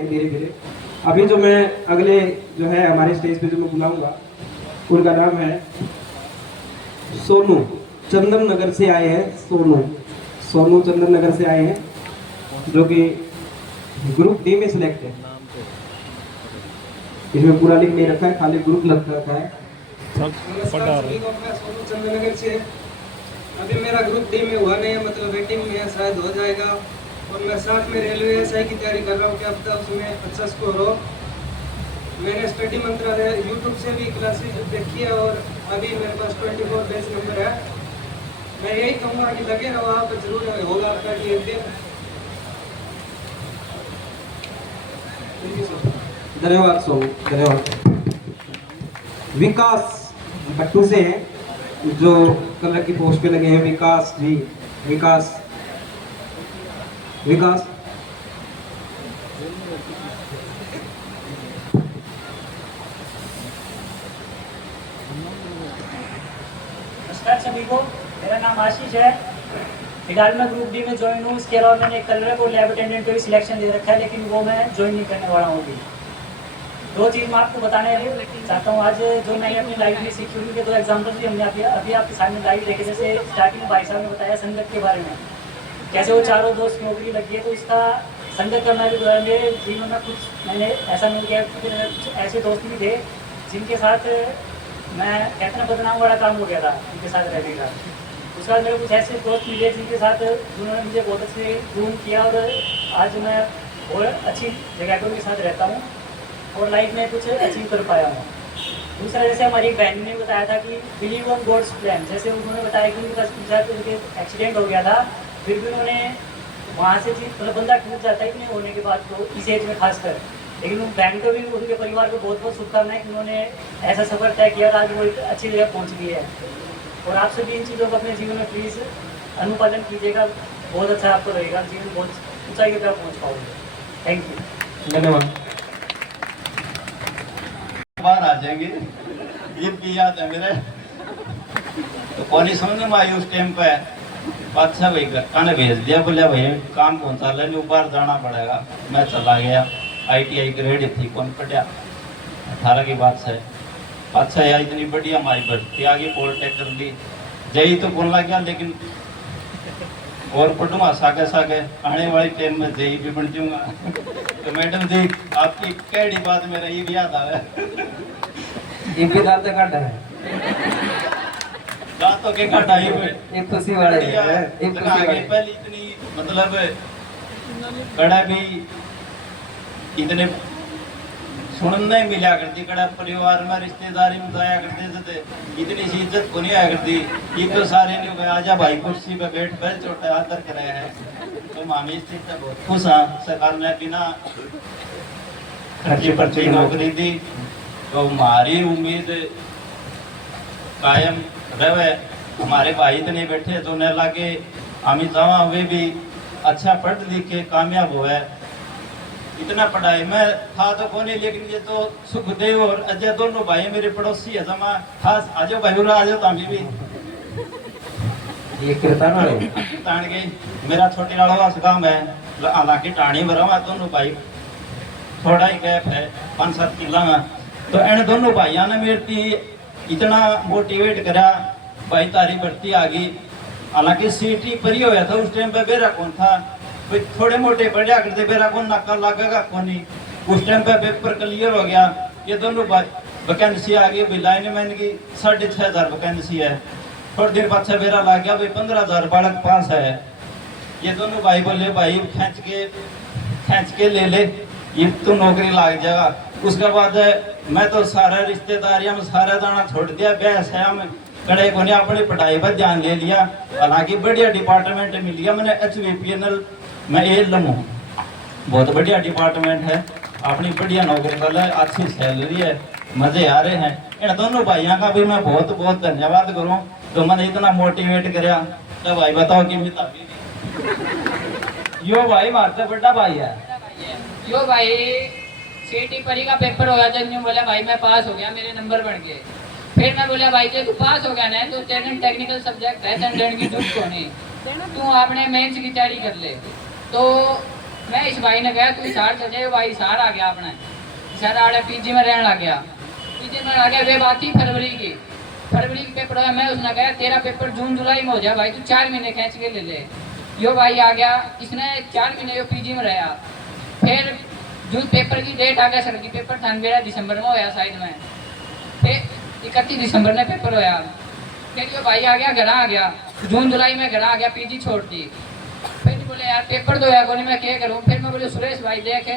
हैं धीरे धीरे। अभी जो मैं अगले जो है हमारे स्टेज पे जो मैं बुलाऊंगा उनका नाम है सोनू, चंदन नगर से आए हैं। सोनू चंदन नगर से आए हैं, जो कि ग्रुप डी में सिलेक्ट है। इसमें पूरा लिख नहीं रखा है, खाली ग्रुप लग रखा है। सोनू चंदन नगर से। अभी मेरा ग्रुप डी में हुआ नहीं है, मतलब वेटिंग में है, शायद हो जाएगा। और मैं साथ में रेलवे एसआई की तैयारी कर रहा हूँ कि अब तक उसमें अच्छा स्कोर हो। मैंने स्टडी मंत्रालय यूट्यूब से भी क्लासेस देखी है और अभी मेरे पास 24 बेंच नंबर है। मैं यही कहूँगा कि लगे रहो, आप जरूर होगा आपका कि एक दिन। धन्यवाद सोनू, धन्यवाद। विकास भट्टू से हैं, जो कलर की पोस्ट पे लगे हैं। विकास जी, विकास विकास नमस्कार सभी को, मेरा नाम आशीष है। फिलहाल मैं ग्रुप डी में ज्वाइन हूँ। इसके अलावा मैंने कलर को लैब अटेंडेंट पे भी सिलेक्शन दे रखा है, लेकिन वो मैं ज्वाइन नहीं करने वाला हूँ अभी। दो चीज़ मैं आपको बताने चाहता हूँ आज, जो मैंने अपनी लाइफ में सीखी हुई। दो एग्जाम्पल भी हमने अभी आपके सामने लाइव देखे। जैसे स्टार्टिंग भाई साहब ने बताया संगत के बारे में, कैसे वो चारों दोस्त नौकरी लगी है, तो इसका संगत करना भी बुरा। मेरे जीवन में कुछ मैंने ऐसा नहीं किया, कुछ ऐसे दोस्त भी थे जिनके साथ मैं कहते ना बदनाम वाला काम हो गया था उनके साथ रहने का। उसके बाद मेरे कुछ ऐसे दोस्त मिले जिनके साथ जिन्होंने मुझे बहुत अच्छे ग्रूम किया, और आज मैं बहुत अच्छी जगह के साथ रहता हूँ और लाइफ में कुछ अचीव कर पाया हूँ। दूसरा, जैसे हमारी एक बहन ने बताया था कि बिलीव ऑन गॉड्स प्लान। जैसे उन्होंने बताया कि उनके साथ उनके एक्सीडेंट हो गया था, फिर भी उन्होंने वहाँ से चीज मतलब बंदा टूट जाता है कि नहीं होने के बाद, तो इस एज में खासकर। लेकिन उन बहन को भी उनके परिवार को बहुत बहुत शुभकामनाएं कि उन्होंने ऐसा सफर तय किया और आज वो एक अच्छी जगह पहुँच गई है। और आप सभी इन चीज़ों को अपने जीवन में प्लीज़ अनुपालन कीजिएगा, बहुत अच्छा आपको रहेगा, जीवन बहुत ऊंचाई पर पहुँच पाओगे। थैंक यू, धन्यवाद। बाहर आ जाएंगे, ये भी याद है मेरे। तो कौन समझ में आई उस टाइम पे। अच्छा भाई खाने भेज दिया, बोले भाई काम कौन सा ले, बाहर जाना पड़ेगा। मैं चला गया, ITI ग्रेड थी, कौन पढ़ा 18 की बात से। अच्छा यार इतनी बढ़िया हमारी भर्ती आ गई, पॉलिटेक कर ली, जई तो कौन लग गया। लेकिन और पढ़ूंगा सागे सागे, आने वाली टाइम में जई भी बन जाऊंगा। तो मैडम जी आपकी कैडी बात मेरा ये भी याद आ रहा है। एक दांत काटा है, दांतों के कटाई में एक खुशी वाले है, एक खुशी वाले। पहले इतनी मतलब कड़ा भी इतने सुनने नहीं मिला करती, कड़ा परिवार में रिश्तेदारी में जाया करते थे, इतनी सी इज्जत को नहीं आया करती। ये तो सारे नहीं गए, आजा भाई कुर्सी पे बैठ कर छोटा आदर कराया है। तो मामी स्थित बहुत खुश हाँ, सरकार ने बिना खर्चे पर्ची नौकरी दी। तो हमारी उम्मीद कायम रहे। हमारे भाई इतने बैठे तो न लगे हम जावा, वे भी अच्छा पढ़ लिख के कामयाब हुआ है। इतना पढ़ाई में था तो कौन, लेकिन ये तो सुखदेव और अजय दोनों भाई मेरे पड़ोसी है। जमा खास आज भाई आ जाओ तामी भी ये कीर्तन वाले तान गई। मेरा छोटे लाड़वा गांव है, हालांकि टाणी में रहा दोनों भाई, थोड़ा ही गैप है 5-7 किला में। तो इन दोनों भाइयों ने मेरे इतना मोटिवेट करा, भाई तारी भर्ती आ गई। हालांकि सीटी परी होया था उस टाइम पे, बेरा कौन था, थोड़े मोटे पढ़िया करते, बेरा कौन नक्का लगेगा कौन ही। उस टाइम पे पेपर क्लियर हो गया। ये दोनों वैकेंसी आ गई, लाइन मैन की 6,500 वैकेंसी है। थोड़ी देर बाद से बेरा लग गया, भाई 15,000 बालक पास है। ये दोनों भाई बोले भाई खींच के ले ले, ये तो नौकरी लग जाएगा। उसके बाद मैं तो सारा रिश्तेदारियों में सारा दाना छोड़ दिया, ब्याह सया में कड़े को ने अपनी पढ़ाई पर ध्यान ले लिया। हालांकि बढ़िया डिपार्टमेंट मिल गया मैंने, HVPNL में एलम हूँ, बहुत बढ़िया डिपार्टमेंट है, अपनी बढ़िया नौकरी कर है, अच्छी सैलरी है, मजे आ रहे हैं। इन दोनों भाइयों का भी मैं बहुत बहुत धन्यवाद करूँ, तो मैंने इतना मोटिवेट कराया। तो भाई बताओ कि यो भाई मारते बड़ा भाई है, यो भाई सीटी परी का पेपर हो गया, जब यूँ बोला भाई मैं पास हो गया, मेरे नंबर बढ़ गए। फिर मैं बोला भाई जो तू पास हो गया ना, तो तेरे टेक्निकल सब्जेक्ट है, तेरे की जरूरत को नहीं, तू आपने मेंस की तैयारी कर ले। तो मैं इस भाई ने कहा तू हिसार चल जाए, भाई हिसार आ गया अपने हिसार आड़े पीजी में रहने लग गया। पीजी में आ गया, वे बात थी फरवरी की पेपर हुआ। मैं उसने कहा तेरा पेपर जून जुलाई में हो जाए भाई, तू 4 महीने खींच के ले ले। यो भाई आ गया, इसने 4 महीने यो पीजी में रहा। फिर जून पेपर की डेट आ गया, सर की पेपर था मेरा दिसंबर में होया साइड में, फिर 31 दिसंबर में पेपर होया। फिर यो भाई आ गया, घर आ गया, जून जुलाई में घर आ गया, पीजी छोड़ दी। फिर बोले यार पेपर तो है कोनी, मैं क्या करूँ। फिर मैं बोले सुरेश भाई देखे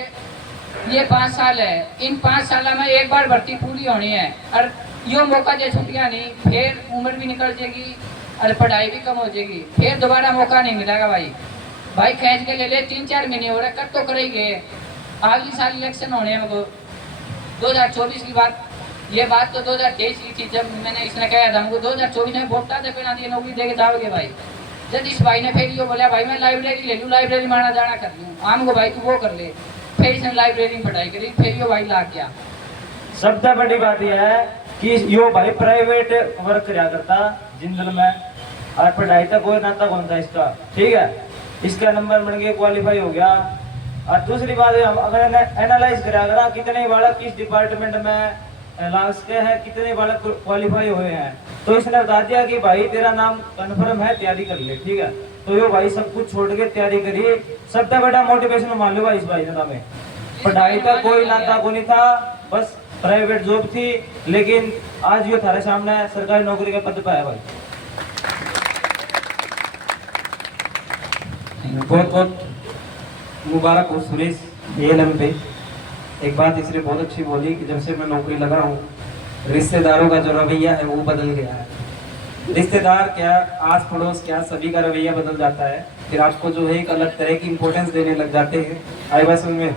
ये 5 साल है, इन 5 साल में एक बार भर्ती पूरी होनी है और यो मौका दे छुट्टियाँ नहीं, फिर उम्र भी निकल जाएगी और पढ़ाई भी कम हो जाएगी, फिर दोबारा मौका नहीं मिलेगा। भाई खींच के ले ले, 3-4 महीने हो रहे, कब तो कर ही गए। अगली साल इलेक्शन होने हैं 2024 की बात, ये बात तो 2023 की थी जब मैंने इसने कहा था हमको 2024 में वोट दे बिना दिए नौकरी दे के जाओगे भाई। जब इस भाई ने फिर ये बोला भाई मैं लाइब्रेरी ले लूँ, लाइब्रेरी में आना जाना कर लूँ, आम को भाई तू वो कर ले। फिर इसने लाइब्रेरी में पढ़ाई करी, फिर ये भाई लाग गया। सबसे बड़ी बात यह है कि यो भाई प्राइवेट वर्क करा करता जिंदल में और पढ़ाई तक कोई नाता कौन था इसका, ठीक है। इसका नंबर बन गया, क्वालिफाई हो गया। और दूसरी बात है, अगर एनालाइज करा करा कितने बालक किस डिपार्टमेंट में लास्ट के हैं, कितने बालक क्वालिफाई हुए हैं, तो इसने बता दिया कि भाई तेरा नाम कन्फर्म है, तैयारी कर ले, ठीक है। तो यो भाई सब कुछ छोड़ के तैयारी करी। सबसे बड़ा मोटिवेशन मान लो भाई इस भाई ने हमें, पढ़ाई का कोई नाता को नहीं था, बस प्राइवेट जॉब थी, लेकिन आज ये थारे सामने सरकारी नौकरी के पद पर है भाई। बहुत बहुत मुबारक हो सुरेश ALM पे। एक बात इसने बहुत अच्छी बोली कि जब से मैं नौकरी लगा हूँ रिश्तेदारों का जो रवैया है वो बदल गया है। रिश्तेदार क्या, आस पड़ोस क्या, सभी का रवैया बदल जाता है। फिर आपको जो है एक अलग तरह की इम्पोर्टेंस देने लग जाते हैं आई बस में।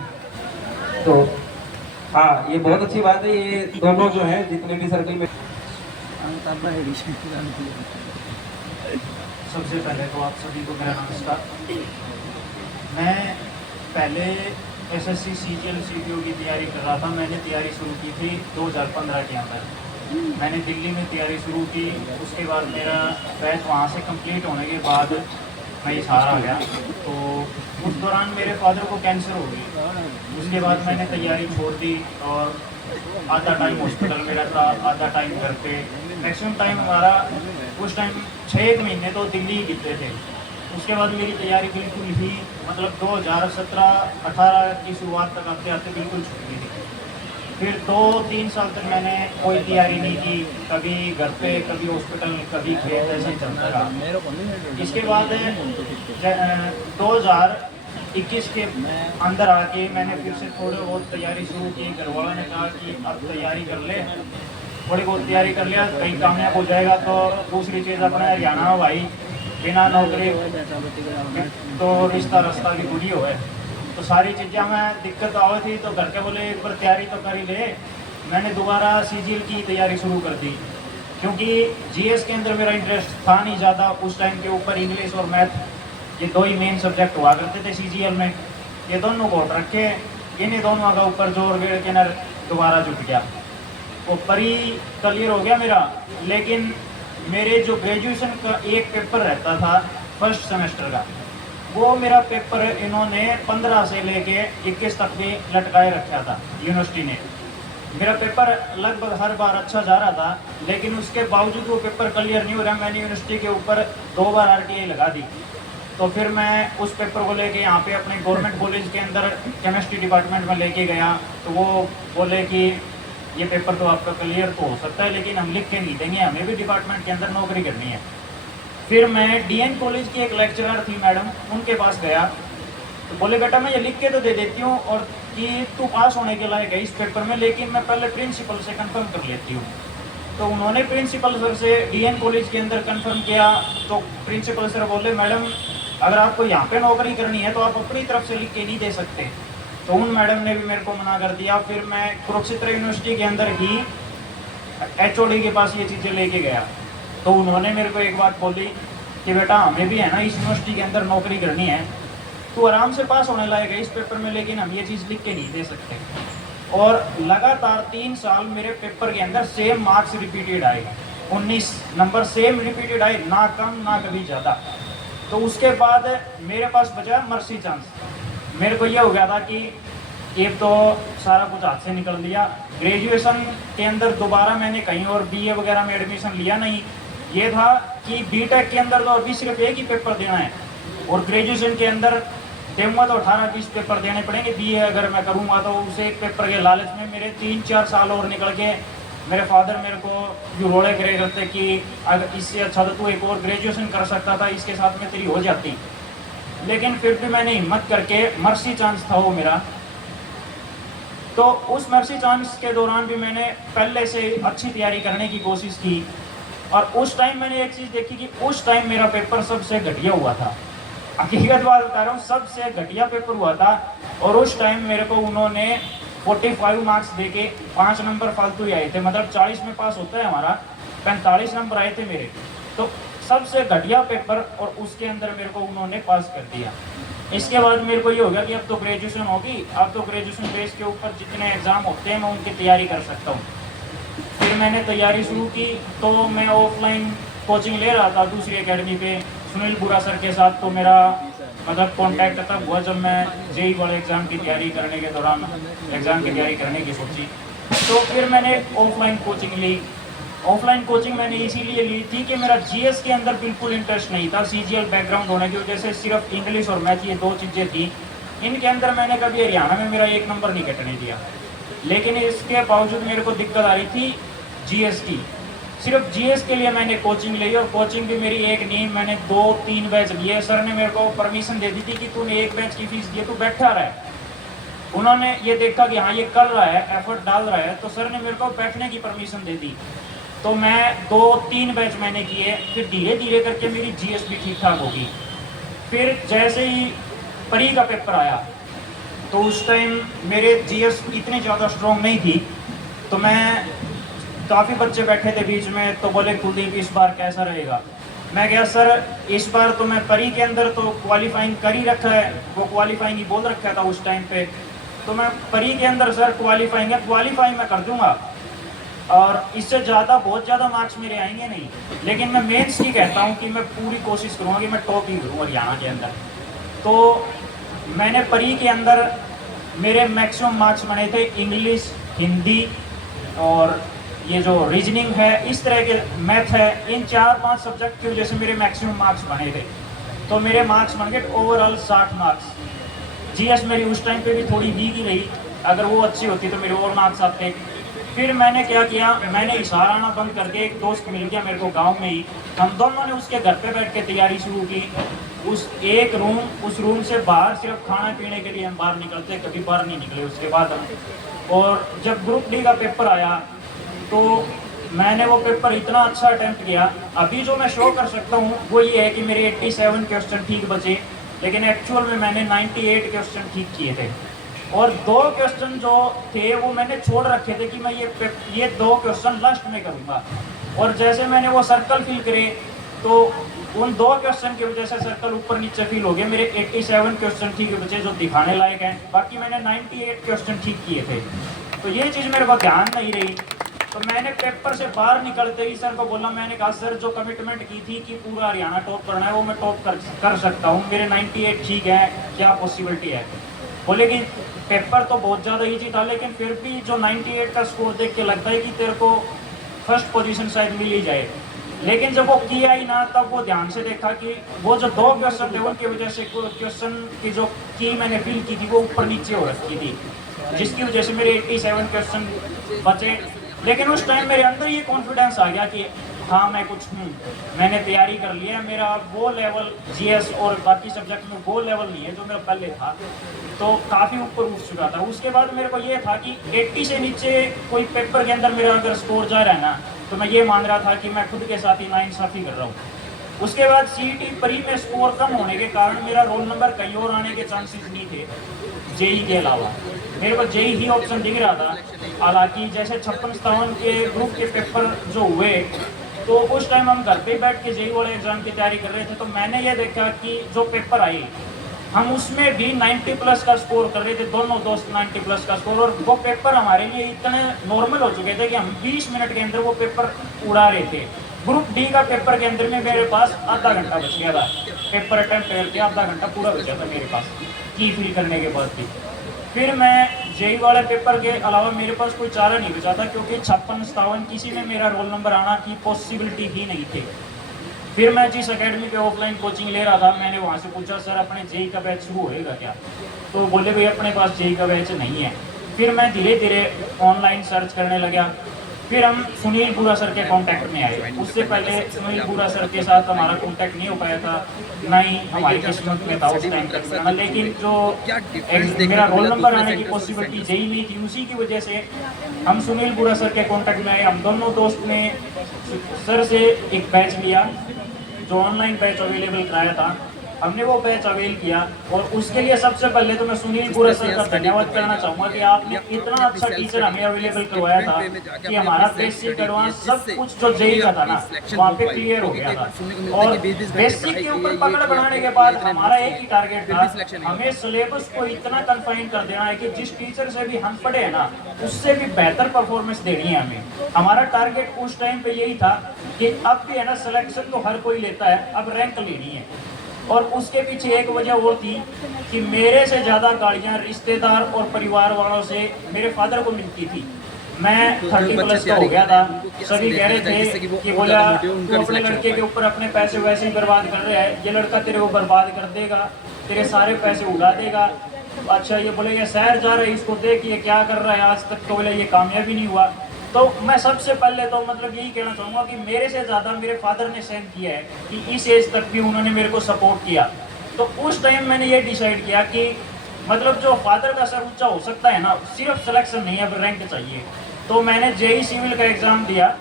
तो हाँ, ये बहुत अच्छी बात है। ये दोनों जो हैं जितने भी सर्कल में, सबसे पहले तो आप सभी को मेरा नमस्कार। मैं पहले SSC CGL CPO की तैयारी कर रहा था। मैंने तैयारी शुरू की थी 2015 के अंदर। मैंने दिल्ली में तैयारी शुरू की, उसके बाद मेरा बैच वहाँ से कंप्लीट होने के बाद मैं हिसार आ गया। तो उस दौरान मेरे फादर को कैंसर हो गई। उसके बाद मैंने तैयारी छोड़ दी और आधा टाइम हॉस्पिटल में रहता, आधा टाइम घर पे। मैक्सिमम टाइम हमारा उस टाइम 6 महीने तो दिल्ली ही बीते थे। उसके बाद मेरी तैयारी बिल्कुल ही मतलब 2017-18 की शुरुआत तक आते आते बिल्कुल छूट गई थी। फिर 2-3 साल तक मैंने कोई तैयारी नहीं की, कभी घर पे, कभी हॉस्पिटल, कभी खेत, ऐसे ही चलता रहा। इसके बाद 2021 के अंदर आके मैंने फिर से थोड़ी बहुत तैयारी शुरू की। घर वालों ने कहा कि अब तैयारी कर ले, थोड़ी बहुत तैयारी कर लिया, कहीं कामयाब हो जाएगा। तो दूसरी चीज़ अपना हरियाणा में भाई बिना नौकरी तो रिश्ता रास्ता भी बुरी हो है। तो सारी चीज़ें हमें दिक्कत आई थी। तो घर के बोले एक बार तैयारी तो कर ही ले। मैंने दोबारा CGL की तैयारी शुरू कर दी, क्योंकि GS के अंदर मेरा इंटरेस्ट था नहीं ज़्यादा। उस टाइम के ऊपर इंग्लिश और मैथ, ये 2 ही मेन सब्जेक्ट हुआ करते थे CGL में। ये दोनों को रखे, इन्हीं दोनों का ऊपर जोर गेड़ के न दोबारा जुट गया। वो परी क्लियर हो गया मेरा। लेकिन मेरे जो ग्रेजुएशन का एक पेपर रहता था फर्स्ट सेमेस्टर का, वो मेरा पेपर इन्होंने 15 से लेके 21 तक भी लटकाए रखा था यूनिवर्सिटी ने। मेरा पेपर लगभग हर बार अच्छा जा रहा था, लेकिन उसके बावजूद वो पेपर क्लियर नहीं हो रहा। मैंने यूनिवर्सिटी के ऊपर 2 बार RTI लगा दी। तो फिर मैं उस पेपर को लेके यहाँ पे अपने गवर्नमेंट कॉलेज के अंदर केमिस्ट्री डिपार्टमेंट में लेके गया। तो वो बोले कि ये पेपर तो आपका क्लियर तो हो सकता है, लेकिन हम लिख के नहीं देंगे, हमें भी डिपार्टमेंट के अंदर नौकरी करनी है। फिर मैं DN कॉलेज की एक लेक्चरर थी मैडम, उनके पास गया। तो बोले बेटा मैं ये लिख के तो दे देती हूँ और कि तू पास होने के लायक है इस पेपर में, लेकिन मैं पहले प्रिंसिपल से कंफर्म कर लेती हूँ। तो उन्होंने प्रिंसिपल सर से DN कॉलेज के अंदर कंफर्म किया। तो प्रिंसिपल सर बोले मैडम अगर आपको यहाँ पे नौकरी करनी है तो आप अपनी तरफ से लिख के नहीं दे सकते। तो उन मैडम ने भी मेरे को मना कर दिया। फिर मैं कुरुक्षेत्र यूनिवर्सिटी के अंदर ही HOD के पास ये चीज़ें लेके गया। तो उन्होंने मेरे को एक बात बोली कि बेटा हमें भी है ना इस यूनिवर्सिटी के अंदर नौकरी करनी है, तू आराम से पास होने लायक है इस पेपर में, लेकिन हम ये चीज़ लिख के नहीं दे सकते। और लगातार 3 साल मेरे पेपर के अंदर सेम मार्क्स रिपीटेड आए, 19 नंबर सेम रिपीटेड आए, ना कम ना कभी ज़्यादा। तो उसके बाद मेरे पास बचा मर्सी चांस। मेरे को ये हो गया था कि एक तो सारा कुछ हाथ से निकल दिया। ग्रेजुएशन के अंदर दोबारा मैंने कहीं और बीए वगैरह में एडमिशन लिया नहीं। ये था कि बीटेक के अंदर तो अभी सिर्फ एक ही पेपर देना है और ग्रेजुएशन के अंदर दूंगा तो 18-20 पेपर देने पड़ेंगे। बीए अगर मैं करूँगा तो उस एक पेपर के लालच में मेरे 3-4 साल और निकल के मेरे फादर मेरे को जो रोड़े करे करते कि अगर इससे अच्छा तो तू एक और ग्रेजुएशन कर सकता था, इसके साथ में तेरी हो जाती। लेकिन फिर भी मैंने हिम्मत करके, मर्सी चांस था वो मेरा, तो उस मर्सी चांस के दौरान भी मैंने पहले से अच्छी तैयारी करने की कोशिश की। और उस टाइम मैंने एक चीज़ देखी कि उस टाइम मेरा पेपर सबसे घटिया हुआ था। हकीकत बात बता रहा हूँ, सबसे घटिया पेपर हुआ था। और उस टाइम मेरे को उन्होंने 45 मार्क्स देके 5 नंबर फालतू ही आए थे। मतलब 40 में पास होता है हमारा, 45 नंबर आए थे मेरे। तो सबसे घटिया पेपर, और उसके अंदर मेरे को उन्होंने पास कर दिया। इसके बाद मेरे को ये हो गया कि अब तो ग्रेजुएशन होगी, अब तो ग्रेजुएशन बेस के ऊपर जितने एग्ज़ाम होते हैं मैं उनकी तैयारी कर सकता हूँ। फिर मैंने तैयारी शुरू की, तो मैं ऑफलाइन कोचिंग ले रहा था दूसरी एकेडमी पे सुनील बुरा सर के साथ। तो मेरा मतलब कॉन्टैक्ट तब हुआ जब मैं जेई वाले एग्ज़ाम की तैयारी करने के दौरान एग्ज़ाम की तैयारी करने की सोची। तो फिर मैंने ऑफलाइन कोचिंग ली। ऑफलाइन कोचिंग मैंने इसीलिए ली थी कि मेरा जीएस के अंदर बिल्कुल इंटरेस्ट नहीं था। सीजीएल बैकग्राउंड होने की वजह से सिर्फ इंग्लिश और मैथ, ये 2 चीज़ें थी। इनके अंदर मैंने कभी हरियाणा में मेरा 1 नंबर नहीं कटने दिया। लेकिन इसके बावजूद मेरे को दिक्कत आ रही थी जीएस की। सिर्फ जीएस के लिए मैंने कोचिंग ली, और कोचिंग भी मेरी एक नहीं, मैंने 2-3 बैच लिए। सर ने मेरे को परमिशन दे दी थी कि तूने 1 बैच की फीस दी है, तू बैठा रहा है। उन्होंने ये देखा कि हाँ ये कर रहा है, एफर्ट डाल रहा है, तो सर ने मेरे को बैठने की परमिशन दे दी। तो मैं 2-3 बैच मैंने किए। फिर धीरे धीरे करके मेरी जीएस भी ठीक ठाक होगी। फिर जैसे ही परी का पेपर आया तो उस टाइम मेरे जीएस इतनी ज़्यादा स्ट्रॉन्ग नहीं थी। तो मैं, काफ़ी बच्चे बैठे थे बीच में, तो बोले कुलदीप इस बार कैसा रहेगा। मैं गया, सर इस बार तो मैं परी के अंदर तो क्वालिफाइंग कर ही रखा है, वो क्वालिफाइंग ही बोल रखा था उस टाइम पे। तो मैं परी के अंदर सर क्वालिफाइंग है, क्वालिफाइंग मैं कर दूंगा और इससे ज़्यादा, बहुत ज़्यादा मार्क्स मेरे आएंगे नहीं। लेकिन मैं मेंस की कहता हूँ कि मैं पूरी कोशिश करूँगा कि मैं टॉप ही करूँ हरियाणा के अंदर। तो मैंने परी के अंदर मेरे मैक्सिमम मार्क्स बने थे इंग्लिश, हिंदी और ये जो रीजनिंग है, इस तरह के मैथ है, इन 4-5 सब्जेक्ट की वजह से मेरे मैक्सिमम मार्क्स बने थे। तो मेरे मार्क्स बन गए ओवरऑल 60 मार्क्स। जीएस मेरी उस टाइम पे भी थोड़ी वीक ही रही, अगर वो अच्छी होती तो मेरे और मार्क्स आते। फिर मैंने क्या किया, मैंने इशारा आना बंद करके, एक दोस्त मिल गया मेरे को गांव में ही, हम दोनों ने उसके घर पे बैठ के तैयारी शुरू की। उस एक रूम, उस रूम से बाहर सिर्फ खाना पीने के लिए हम बाहर निकलते, कभी बाहर नहीं निकले उसके बाद हम। और जब ग्रुप डी का पेपर आया तो मैंने वो पेपर इतना अच्छा अटेम्प्ट किया। अभी जो मैं शो कर सकता हूँ वो ये है कि मेरे 87 क्वेश्चन ठीक बचे, लेकिन एक्चुअल में मैंने 98 क्वेश्चन ठीक किए थे। और 2 क्वेश्चन जो थे वो मैंने छोड़ रखे थे कि मैं ये 2 क्वेश्चन लास्ट में करूँगा। और जैसे मैंने वो सर्कल फिल करे तो उन 2 क्वेश्चन की वजह से सर्कल ऊपर नीचे फिल हो गए। मेरे 87 क्वेश्चन ठीक बचे जो दिखाने लायक हैं, बाकी मैंने 98 क्वेश्चन ठीक किए थे। तो ये चीज़ मेरे को ध्यान नहीं रही। तो मैंने पेपर से बाहर निकलते ही सर को बोला, मैंने कहा सर जो कमिटमेंट की थी कि पूरा हरियाणा टॉप करना है वो मैं टॉप कर सकता हूँ, मेरे 98 ठीक है, क्या पॉसिबिलिटी है। बोले कि पेपर तो बहुत ज़्यादा ईजी था, लेकिन फिर भी जो 98 का स्कोर देख के लगता है कि तेरे को फर्स्ट पोजीशन शायद मिल ही जाए। लेकिन जब वो किया ही ना, तब वो ध्यान से देखा कि वो जो 2 क्वेश्चन थे उनकी वजह से क्वेश्चन की जो की मैंने फिल की थी वो ऊपर नीचे हो रखी थी, जिसकी वजह से मेरे 87 क्वेश्चन बचे। लेकिन उस टाइम मेरे अंदर ये कॉन्फिडेंस आ गया कि हाँ मैं कुछ हूँ, मैंने तैयारी कर ली है। मेरा वो लेवल जीएस और बाकी सब्जेक्ट में वो लेवल नहीं है जो मेरा पहले था, तो काफ़ी ऊपर उठ चुका था। उसके बाद मेरे को ये था कि 80 से नीचे कोई पेपर के अंदर मेरा अगर स्कोर जा रहा है ना, तो मैं ये मान रहा था कि मैं खुद के साथ ही नाइंसाफ़ी कर रहा हूँ। उसके बाद सीईटी परी में स्कोर कम होने के कारण मेरा रोल नंबर कहीं और आने के चांसेस नहीं थे जेई के अलावा। मेरे को जेई ही ऑप्शन दिख रहा था। हालांकि जैसे 56-57 के ग्रुप के पेपर जो हुए, तो उस टाइम हम घर पे बैठ के जेई वाले एग्ज़ाम की तैयारी कर रहे थे। तो मैंने ये देखा कि जो पेपर आए हम उसमें भी 90+ का स्कोर कर रहे थे, दोनों दोस्त 90+ का स्कोर। और वो पेपर हमारे लिए इतने नॉर्मल हो चुके थे कि हम 20 मिनट के अंदर वो पेपर उड़ा रहे थे। ग्रुप डी का पेपर के अंदर में मेरे पास आधा घंटा बच गया था, पेपर अटेम्प्ट करके आधा घंटा पूरा बचा था मेरे पास। की फिल करने के बाद भी। फिर मैं जेई वाले पेपर के अलावा मेरे पास कोई चारा नहीं बचा था, क्योंकि 56-57 किसी में मेरा रोल नंबर आना की पॉसिबिलिटी ही नहीं थी। फिर मैं जिस एकेडमी पे ऑफलाइन कोचिंग ले रहा था, मैंने वहाँ से पूछा सर अपने जेई का बैच शुरू होएगा क्या, तो बोले भाई अपने पास जेई का बैच नहीं है। फिर मैं धीरे धीरे ऑनलाइन सर्च करने लगा। फिर हम सुनील बुरा सर के कांटेक्ट में आए। उससे पहले सुनील बुरा सर के साथ हमारा कांटेक्ट नहीं हो पाया था, ना ही हमारी किस्मत में था उस टाइम तक। लेकिन जो मेरा रोल नंबर आने की पॉसिबिलिटी जेई में थी, उसी की वजह से हम सुनील बुरा सर के कांटेक्ट में आए। हम दोनों दोस्त ने सर से एक बैच लिया, जो ऑनलाइन बैच अवेलेबल कराया था। हमने वो बैच अवेल किया, और उसके लिए सबसे पहले तो मैं सुनील बुरा सर का धन्यवाद करना चाहूँगा कि आपने इतना अच्छा टीचर हमें अवेलेबल करवाया था कि हमारा बेसिक एडवांस सब कुछ जो जेई का था ना, वहाँ पे क्लियर हो गया था। और बेसिक के ऊपर पकड़ बनाने के बाद हमारा एक ही टारगेट था, हमें सिलेबस को इतना कन्फाइन कर देना है कि जिस टीचर से भी हम पढ़े हैं ना, उससे भी बेहतर परफॉर्मेंस देनी है हमें। हमारा टारगेट उस टाइम पे यही था कि अब भी है ना, सिलेक्शन तो हर कोई लेता है, अब रैंक लेनी है। और उसके पीछे एक वजह वो थी कि मेरे से ज़्यादा गाड़ियाँ रिश्तेदार और परिवार वालों से मेरे फादर को मिलती थी। मैं 30+ का हो गया था, सभी कह रहे थे कि बोला तू अपने लड़के के ऊपर अपने पैसे वैसे ही बर्बाद कर रहा है, ये लड़का तेरे को बर्बाद कर देगा, तेरे सारे पैसे उड़ा देगा। अच्छा ये बोले ये शहर जा रहा है, इसको देख ये क्या कर रहा है, आज तक तो बोले ये कामयाबी नहीं हुआ। तो मैं सबसे पहले तो मतलब यही कहना चाहूँगा कि मेरे से ज़्यादा मेरे फादर ने सहन किया है कि इस एज तक भी उन्होंने मेरे को सपोर्ट किया। तो उस टाइम मैंने ये डिसाइड किया कि मतलब जो फादर का सर ऊंचा हो सकता है ना, सिर्फ सिलेक्शन नहीं है, अब रैंक चाहिए। तो मैंने जेई सिविल का एग्ज़ाम दिया,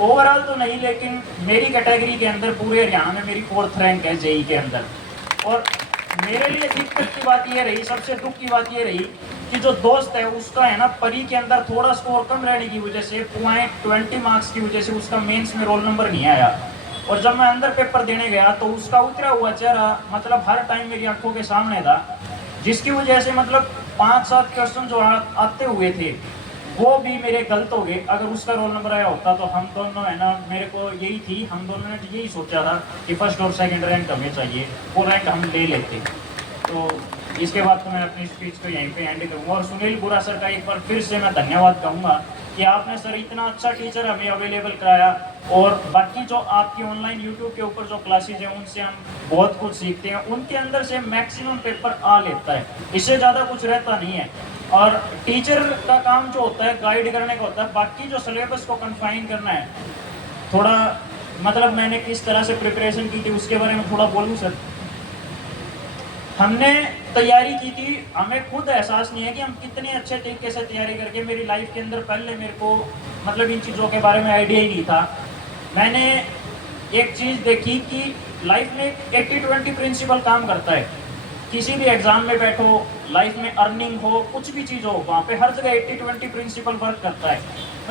ओवरऑल तो नहीं, लेकिन मेरी कैटेगरी के अंदर पूरे हरियाणा में मेरी 4th रैंक है जेई के अंदर। और मेरे लिए दिक्कत की बात ये रही, सबसे दुख की बात ये रही कि जो दोस्त है उसका है ना, परी के अंदर थोड़ा स्कोर कम रहने की वजह से 0.20 मार्क्स की वजह से उसका मेंस में रोल नंबर नहीं आया। और जब मैं अंदर पेपर देने गया तो उसका उतरा हुआ चेहरा मतलब हर टाइम मेरी आंखों के सामने था, जिसकी वजह से मतलब 5-7 क्वेश्चन जो आते हुए थे वो भी मेरे गलत हो गए। अगर उसका रोल नंबर आया होता तो हम दोनों है ना, मेरे को यही थी, हम दोनों ने यही सोचा था कि फर्स्ट और सेकंड रैंक हमें चाहिए, वो रैंक हम ले लेते। तो इसके बाद तो मैं अपनी स्पीच को यहीं पे एंड करूँगा। और सुनील बुरा सर का एक बार फिर से मैं धन्यवाद कहूँगा कि आपने सर इतना अच्छा टीचर हमें अवेलेबल कराया। और बाकी जो आपकी ऑनलाइन यूट्यूब के ऊपर जो क्लासेज हैं उनसे हम बहुत कुछ सीखते हैं, उनके अंदर से मैक्सिमम पेपर आ लेता है, इससे ज़्यादा कुछ रहता नहीं है। और टीचर का काम जो होता है गाइड करने का होता है, बाकी जो सिलेबस को कन्फाइन करना है। थोड़ा मतलब मैंने किस तरह से प्रिपरेशन की थी उसके बारे में थोड़ा बोलूँ सर। हमने तैयारी की थी, हमें खुद एहसास नहीं है कि हम कितने अच्छे तरीके से तैयारी करके, मेरी लाइफ के अंदर पहले मेरे को मतलब इन चीज़ों के बारे में आइडिया ही नहीं था। मैंने एक चीज़ देखी कि लाइफ में 80-20 प्रिंसिपल काम करता है। किसी भी एग्ज़ाम में बैठो, लाइफ में अर्निंग हो, कुछ भी चीज़ हो, वहाँ पे हर जगह 80-20 प्रिंसिपल वर्क करता है।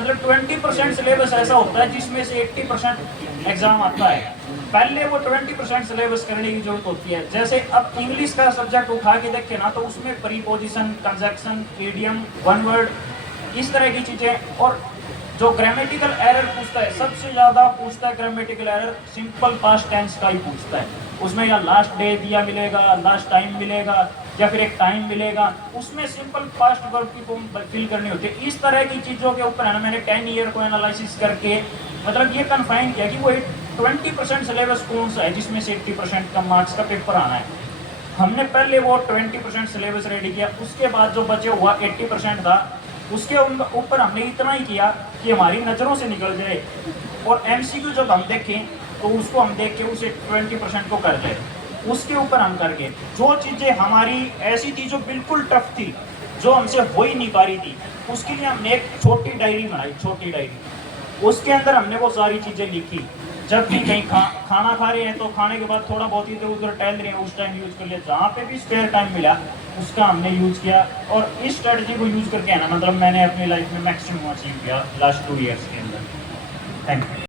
मतलब 20% सिलेबस ऐसा होता है जिसमें से 80% एग्ज़ाम आता है। पहले वो 20% सिलेबस करने की जरूरत होती है। जैसे अब इंग्लिश का सब्जेक्ट उठा के देखे ना, तो उसमें preposition, conjunction, idiom, one word, इस तरह की चीज़ें। और जो ग्रामेटिकल एरर पूछता है, सबसे ज़्यादा पूछता है grammatical error simple past tense का ही पूछता है। उसमें या लास्ट डे दिया मिलेगा, लास्ट टाइम मिलेगा, या फिर एक टाइम मिलेगा, उसमें सिंपल पास्ट वर्ब की फॉर्म फिल करनी होती है। इस तरह की चीज़ों के ऊपर है ना, मैंने 10 ईयर को एनालिसिस करके मतलब ये कन्फाइन किया कि वो 20% सिलेबस कौन सा है जिसमें से 80% का मार्क्स का पेपर आना है। हमने पहले वो 20% सिलेबस रेडी किया, उसके बाद जो बचे हुआ 80% था उसके ऊपर हमने इतना ही किया कि हमारी नज़रों से निकल जाए। और MCQ जब हम देखें तो उसको हम देख के उसे 20% को कर ले, उसके ऊपर हम करके जो चीज़ें हमारी ऐसी थी जो बिल्कुल टफ थी, जो हमसे हो ही नहीं पा रही थी, उसके लिए हमने एक छोटी डायरी बनाई, छोटी डायरी। उसके अंदर हमने वो सारी चीज़ें लिखी। जब भी कहीं खाना खा रहे हैं तो खाने के बाद थोड़ा बहुत इधर उधर टहल रहे हैं, उस टाइम यूज़ कर लिया। जहाँ पे भी स्पेयर टाइम मिला उसका हमने यूज़ किया। और इस स्ट्रेटजी को यूज़ करके है ना, मतलब मैंने अपनी लाइफ में मैक्सिमम अचीव किया लास्ट 2 ईयर्स के अंदर। Thank you.